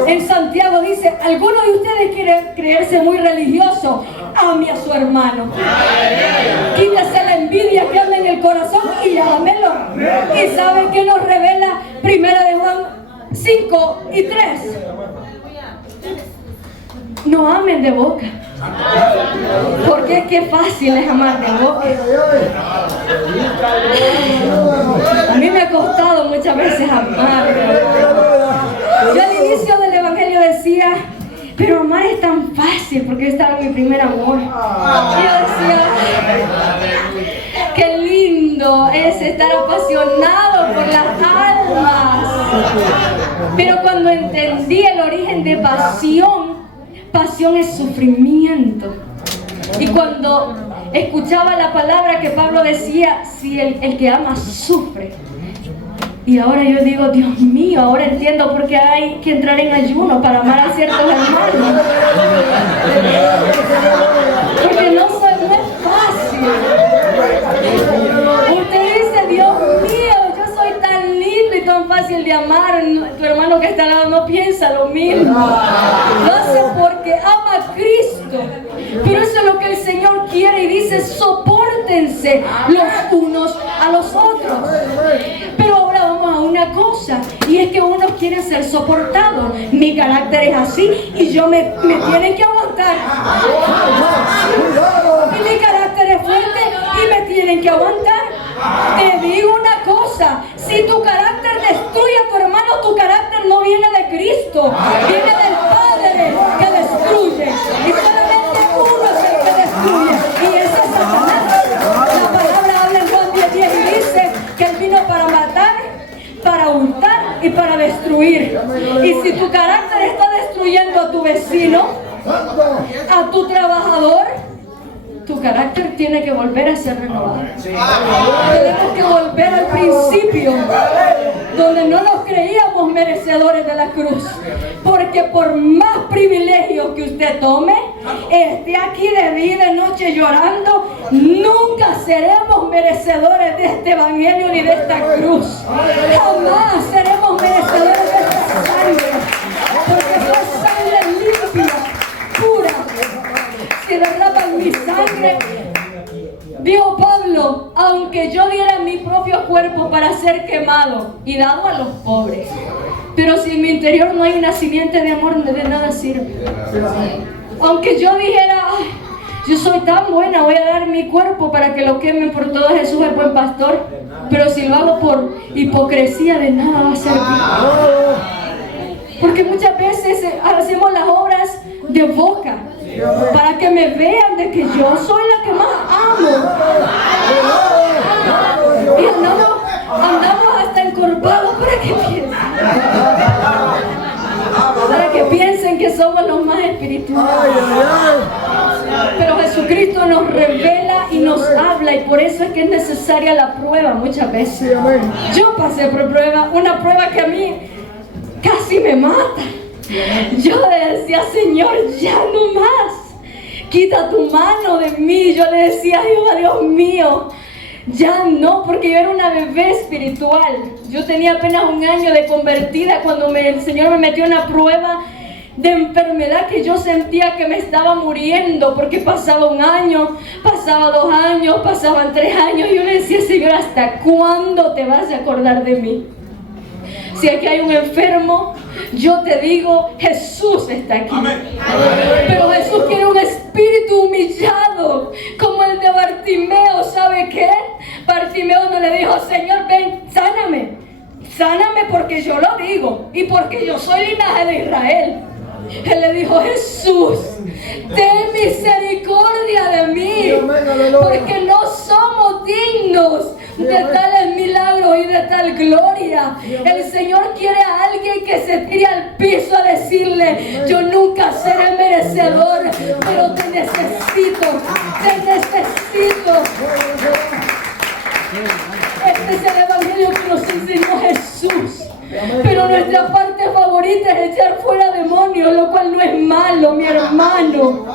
En Santiago dice, alguno de ustedes quiere creerse muy religioso, ame a su hermano. Quítese la envidia que anda en el corazón y ámelo. ¿Y saben qué nos revela 1 de Juan 5 y 3? No amen de boca, porque es que fácil es amar de boca. A mí me ha costado muchas veces amar. Yo al inicio del evangelio decía, pero amar es tan fácil porque estaba en mi primer amor. Y yo decía, qué lindo es estar apasionado por las almas. Pero cuando entendí el origen de pasión es sufrimiento. Y cuando escuchaba la palabra que Pablo decía, si el que ama sufre. Y ahora yo digo, Dios mío, ahora entiendo por qué hay que entrar en ayuno para amar a ciertos hermanos. Porque no piensa lo mismo. Lo hace porque ama a Cristo. Pero eso es lo que el Señor quiere y dice: sopórtense los unos a los otros. Pero ahora vamos a una cosa, y es que uno quiere ser soportado. Mi carácter es así y yo me tienen que aguantar. Y mi carácter es fuerte y me tienen que aguantar. Te digo una cosa: si tu carácter destruye a tu hermano, tu carácter no viene de Cristo, viene del Padre que destruye. Y solamente uno es el que destruye, y ese es Satanás. La palabra habla en Juan 10:10 y dice que Él vino para matar, para hurtar y para destruir. Y si tu carácter está destruyendo a tu vecino, a tu trabajador, tu carácter tiene que volver a ser renovado. Tenemos que volver al principio, donde no nos creíamos merecedores de la cruz. Porque por más privilegios que usted tome, esté aquí de día y de noche llorando, nunca seremos merecedores de este evangelio ni de esta cruz. Jamás seremos merecedores de esta sangre, porque fue sangre limpia, pura, que derraman mi sangre. Dijo Pablo: aunque yo diera mi propio cuerpo para ser quemado y dado a los pobres, pero si en mi interior no hay una simiente de amor, de nada sirve. Aunque yo dijera: ay, yo soy tan buena, voy a dar mi cuerpo para que lo quemen por todo, Jesús es buen pastor, pero si lo hago por hipocresía, de nada va a servir. Porque muchas veces hacemos las obras de boca para que me vean de que yo soy la que más amo. Y andamos hasta encorvados para que piensen que somos los más espirituales. Pero Jesucristo nos revela y nos habla, y por eso es que es necesaria la prueba muchas veces. Yo pasé por prueba, una prueba que a mí casi me mata. Yo le decía: Señor, ya no más, quita tu mano de mí. Yo le decía: Jehová Dios mío, ya no, porque yo era una bebé espiritual. Yo tenía apenas 1 año de convertida cuando el Señor me metió en una prueba de enfermedad que yo sentía que me estaba muriendo, porque pasaba 1 año, pasaba 2 años, pasaban 3 años, y yo le decía: Señor, ¿hasta cuándo te vas a acordar de mí? Si aquí hay un enfermo, yo te digo, Jesús está aquí. Pero Jesús quiere un espíritu humillado, como el de Bartimeo. ¿Sabe qué? Bartimeo no le dijo: Señor, ven, sáname. Sáname porque yo lo digo y porque yo soy linaje de Israel. Él le dijo: Jesús, ten misericordia de mí, porque no somos dignos de tales milagros y de tal gloria. El Señor quiere a alguien que se tire al piso a decirle: yo nunca seré merecedor, pero te necesito, te necesito. Este es el evangelio que nos enseñó Jesús. Pero nuestra parte favorita es echar fuera demonios, lo cual no es malo, mi hermano.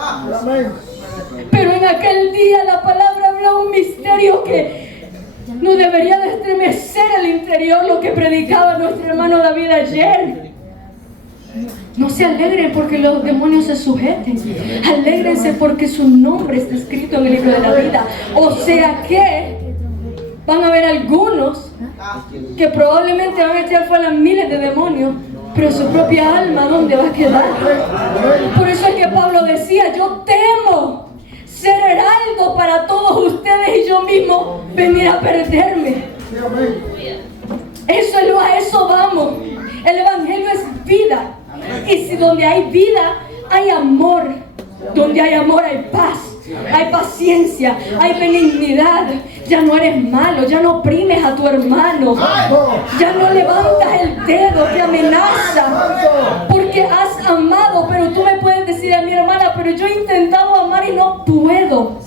Pero en aquel día la palabra habla un misterio que nos debería de estremecer el interior, lo que predicaba nuestro hermano David ayer. No se alegren porque los demonios se sujeten. Alégrense porque su nombre está escrito en el libro de la vida. O sea que van a haber algunos que probablemente van a echar fuera miles de demonios, pero su propia alma, ¿dónde va a quedar? Por eso es que Pablo decía: yo temo ser heraldo para todos ustedes y yo mismo venir a perderme. A eso vamos. El evangelio es vida. Y si donde hay vida hay amor, donde hay amor hay paz, hay paciencia, hay benignidad. Ya no eres malo, ya no oprimes a tu hermano, ya no levantas el dedo que amenaza, porque has amado. Pero tú me puedes decir a mi hermana: pero yo he intentado amar y no puedo.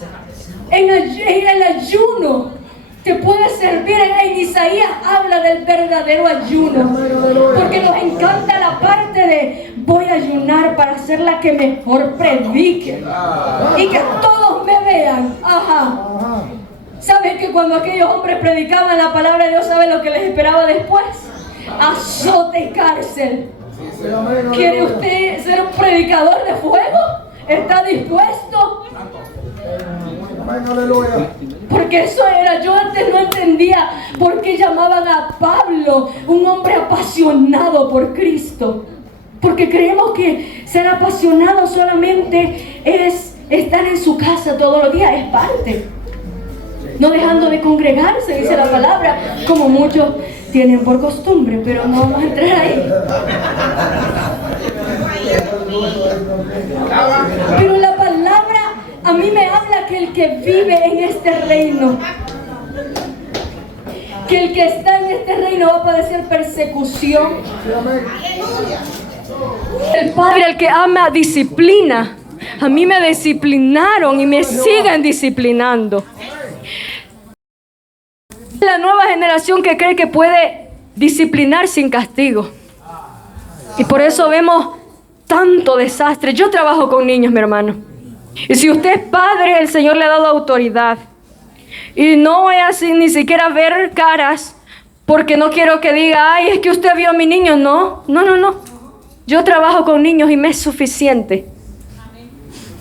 En el ayuno te puede servir. En Isaías habla del verdadero ayuno, porque nos encanta la parte de: voy a ayunar para ser la que mejor predique y que todos me vean. ¿Sabes que cuando aquellos hombres predicaban la palabra de Dios, ¿sabes lo que les esperaba después? Azote y cárcel. ¿Quiere usted ser un predicador de fuego? ¿Está dispuesto? Amén, aleluya. Porque eso era, yo antes no entendía por qué llamaban a Pablo un hombre apasionado por Cristo. Porque creemos que ser apasionado solamente es estar en su casa todos los días, es parte. No dejando de congregarse, dice la palabra, como muchos tienen por costumbre, pero no vamos a entrar ahí. Pero la palabra a mí me habla que el que vive en este reino, que el que está en este reino va a padecer persecución. El Padre, el que ama, disciplina. A mí me disciplinaron y me siguen disciplinando. La nueva generación que cree que puede disciplinar sin castigo. Y por eso vemos tanto desastre. Yo trabajo con niños, mi hermano. Y si usted es padre, el Señor le ha dado autoridad. Y no voy a ni siquiera ver caras, porque no quiero que diga, ay, es que usted vio a mi niño. No. Yo trabajo con niños y me es suficiente.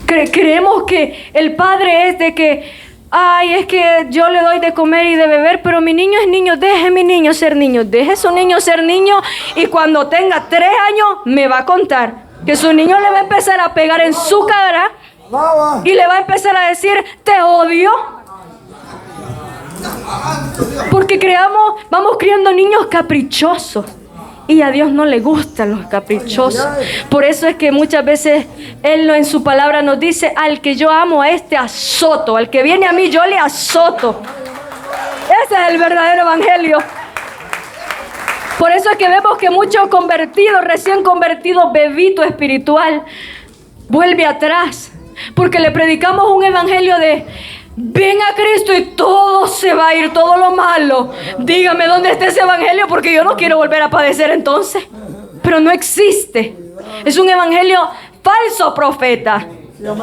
Creemos que el padre es de que, ay, es que yo le doy de comer y de beber, pero mi niño es niño, deje mi niño ser niño, deje su niño ser niño, y cuando tenga 3 años me va a contar que su niño le va a empezar a pegar en su cara y le va a empezar a decir, te odio. Porque vamos criando niños caprichosos. Y a Dios no le gustan los caprichosos. Por eso es que muchas veces Él en su palabra nos dice, al que yo amo, a este azoto. Al que viene a mí, yo le azoto. Ese es el verdadero evangelio. Por eso es que vemos que muchos convertidos, recién convertidos, bebito espiritual, vuelve atrás. Porque le predicamos un evangelio de ven a Cristo y todo se va a ir, todo lo malo. Dígame dónde está ese evangelio, porque yo no quiero volver a padecer entonces. Pero no existe. Es un evangelio falso, profeta,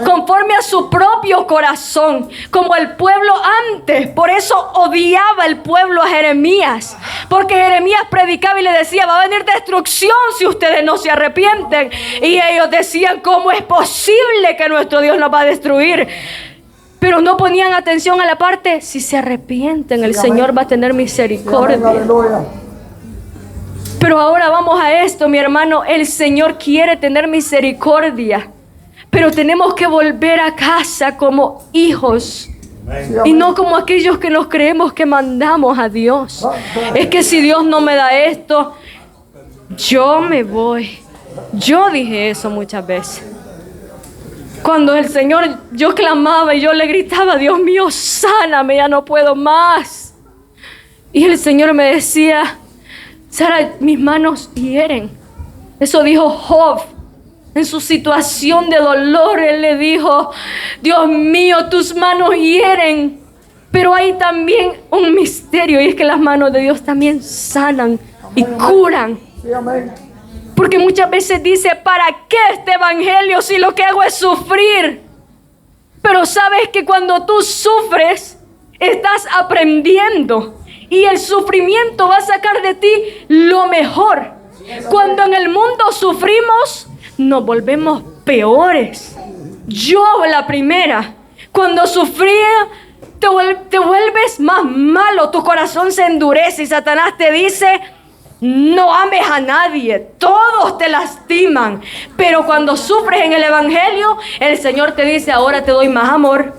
conforme a su propio corazón, como el pueblo antes. Por eso odiaba el pueblo a Jeremías, porque Jeremías predicaba y le decía, va a venir destrucción si ustedes no se arrepienten. Y ellos decían, ¿cómo es posible que nuestro Dios nos va a destruir? Pero no ponían atención a la parte, si se arrepienten, el Señor va a tener misericordia. Pero ahora vamos a esto, mi hermano. El Señor quiere tener misericordia, pero tenemos que volver a casa como hijos y no como aquellos que nos creemos que mandamos a Dios. Es que si Dios no me da esto, yo me voy. Yo dije eso muchas veces. Cuando el Señor, yo clamaba y yo le gritaba, Dios mío, sáname, ya no puedo más. Y el Señor me decía, Sara, mis manos hieren. Eso dijo Job. En su situación de dolor, él le dijo, Dios mío, tus manos hieren. Pero hay también un misterio, y es que las manos de Dios también sanan y curan. Sí, amén. Porque muchas veces dice, ¿para qué este evangelio si lo que hago es sufrir? Pero sabes que cuando tú sufres, estás aprendiendo. Y el sufrimiento va a sacar de ti lo mejor. Cuando en el mundo sufrimos, nos volvemos peores. Yo la primera, cuando sufría, te vuelves más malo. Tu corazón se endurece y Satanás te dice, no ames a nadie, todos te lastiman. Pero cuando sufres en el evangelio, el Señor te dice, ahora te doy más amor,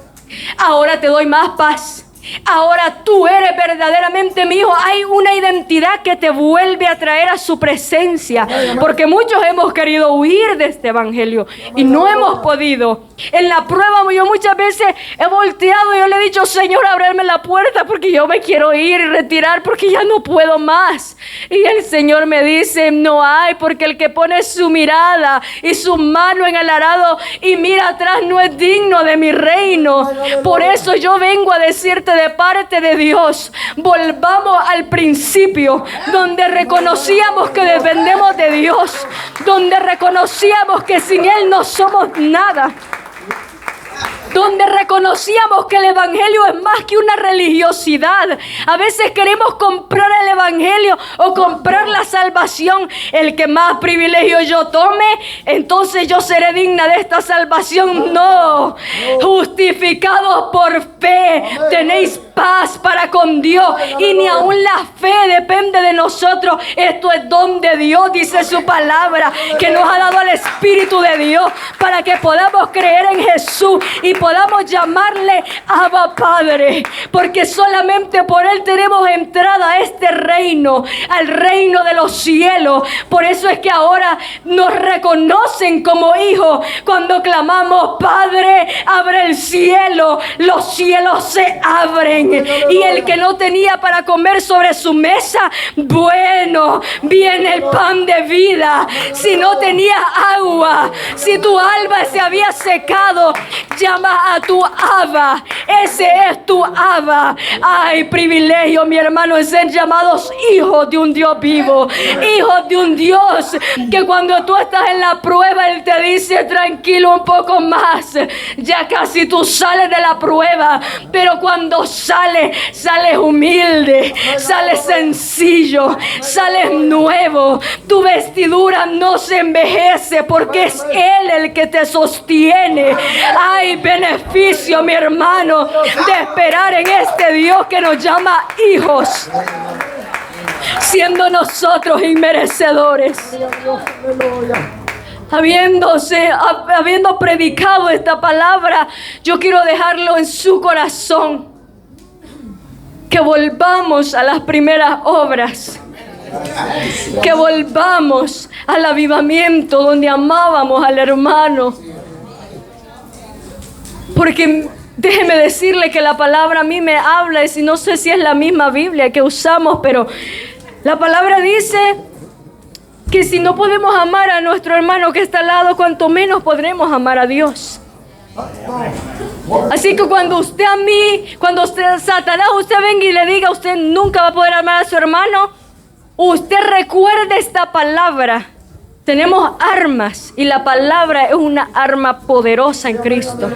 ahora te doy más paz, ahora tú eres verdaderamente mi hijo. Hay una identidad que te vuelve a traer a su presencia, porque muchos hemos querido huir de este evangelio y no hemos podido. En la prueba yo muchas veces he volteado y yo le he dicho, Señor, ábreme la puerta porque yo me quiero ir y retirar porque ya no puedo más. Y el Señor me dice, no hay, porque el que pone su mirada y su mano en el arado y mira atrás no es digno de mi reino. Por eso yo vengo a decirte de parte de Dios, volvamos al principio, donde reconocíamos que dependemos de Dios, donde reconocíamos que sin Él no somos nada, donde reconocíamos reconocíamos que el evangelio es más que una religiosidad. A veces queremos comprar el evangelio o comprar la salvación. El que más privilegio yo tome, entonces yo seré digna de esta salvación. No, justificados por fe, tenéis paz para con Dios, y ni aun la fe depende de nosotros. Esto es don de Dios, dice su palabra, que nos ha dado el Espíritu de Dios para que podamos creer en Jesús y podamos llamarle Abba Padre, porque solamente por Él tenemos entrada a este reino, al reino de los cielos. Por eso es que ahora nos reconocen como hijos cuando clamamos: Padre, abre el cielo. Los cielos se abren, y el que no tenía para comer sobre su mesa, bueno, viene el pan de vida. Si no tenías agua, si tu alma se había secado, llama a tu Abba. Ese es tu Abba. Ay, privilegio, mi hermano, es ser llamados hijos de un Dios vivo, hijos de un Dios que cuando tú estás en la prueba, Él te dice: tranquilo, un poco más, ya casi tú sales de la prueba. Pero cuando sales humilde, sales sencillo, sales nuevo. Tu vestidura no se envejece porque es Él el que te sostiene. Hay beneficio, mi hermano, de esperar en este Dios que nos llama hijos, siendo nosotros inmerecedores. Habiendo predicado esta palabra, yo quiero dejarlo en su corazón, que volvamos a las primeras obras, que volvamos al avivamiento donde amábamos al hermano. Porque déjeme decirle que la palabra a mí me habla, y no sé si es la misma Biblia que usamos, pero la palabra dice que si no podemos amar a nuestro hermano que está al lado, cuanto menos podremos amar a Dios. Así que cuando Satanás usted venga y le diga: usted nunca va a poder amar a su hermano, usted recuerde esta palabra. Tenemos armas, y la palabra es una arma poderosa en Cristo.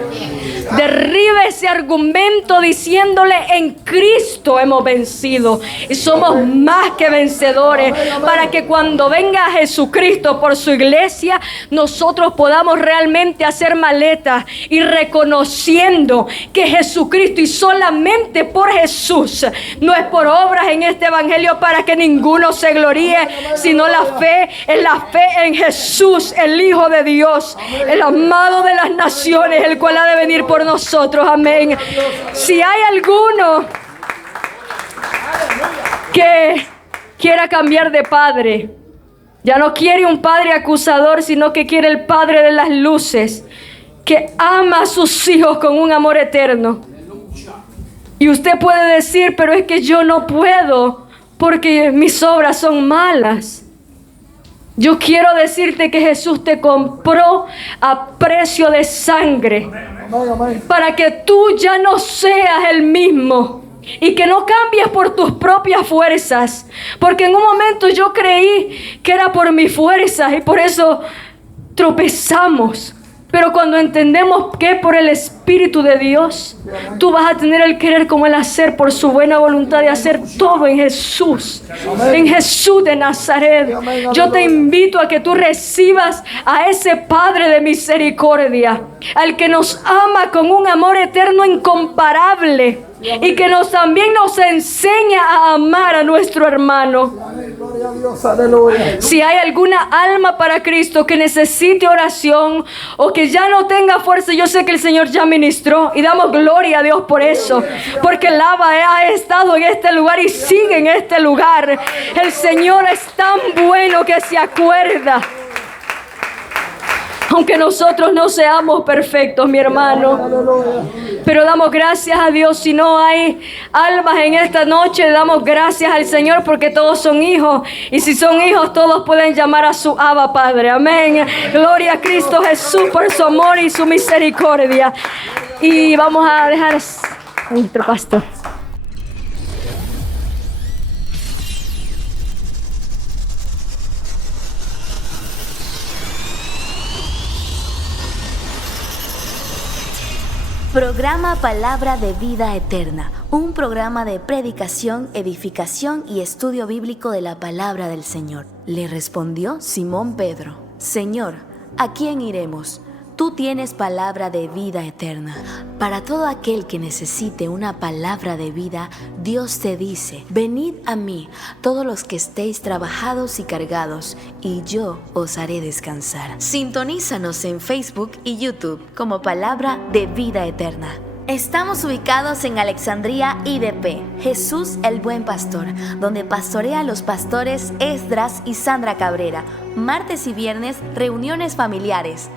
Derribe ese argumento diciéndole: en Cristo hemos vencido y somos más que vencedores, para que cuando venga Jesucristo por su iglesia, nosotros podamos realmente hacer maletas y reconociendo que Jesucristo, y solamente por Jesús, no es por obras en este evangelio para que ninguno se gloríe, sino la fe es la fe en Jesús, el Hijo de Dios, el amado de las naciones, el cual ha de venir por nosotros. Amén. Si hay alguno que quiera cambiar de padre, ya no quiere un padre acusador, sino que quiere el Padre de las luces, que ama a sus hijos con un amor eterno. Y usted puede decir: pero es que yo no puedo porque mis obras son malas. Yo quiero decirte que Jesús te compró a precio de sangre, para que tú ya no seas el mismo y que no cambies por tus propias fuerzas. Porque en un momento yo creí que era por mis fuerzas y por eso tropezamos. Pero cuando entendemos que es por el Espíritu de Dios, tú vas a tener el querer como el hacer, por su buena voluntad de hacer todo en Jesús, en Jesús de Nazaret. Yo te invito a que tú recibas a ese Padre de misericordia, al que nos ama con un amor eterno incomparable, y que también nos enseña a amar a nuestro hermano. Si hay alguna alma para Cristo que necesite oración o que ya no tenga fuerza, yo sé que el Señor ya ministró, y damos gloria a Dios por eso, porque el Abba ha estado en este lugar y sigue en este lugar. El Señor es tan bueno que se acuerda. Aunque nosotros no seamos perfectos, mi hermano, pero damos gracias a Dios. Si no hay almas en esta noche, damos gracias al Señor, porque todos son hijos, y si son hijos, todos pueden llamar a su Abba Padre. Amén. Gloria a Cristo Jesús por su amor y su misericordia. Y vamos a dejar a nuestro pastor. Programa Palabra de Vida Eterna, un programa de predicación, edificación y estudio bíblico de la palabra del Señor. Le respondió Simón Pedro: Señor, ¿a quién iremos? Tú tienes palabra de vida eterna. Para todo aquel que necesite una palabra de vida, Dios te dice: venid a mí, todos los que estéis trabajados y cargados, y yo os haré descansar. Sintonízanos en Facebook y YouTube como Palabra de Vida Eterna. Estamos ubicados en Alexandria IDP, Jesús el Buen Pastor, donde pastorea a los pastores Esdras y Sandra Cabrera. Martes y viernes, reuniones familiares.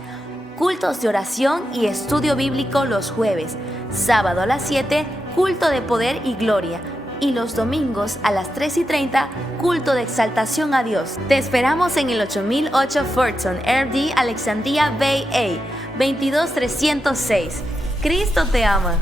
Cultos de oración y estudio bíblico los jueves. Sábado a las 7, culto de poder y gloria. Y los domingos a las 3:30, culto de exaltación a Dios. Te esperamos en el 8008 Fulton, RD, Alexandria Bay A, 22306. Cristo te ama.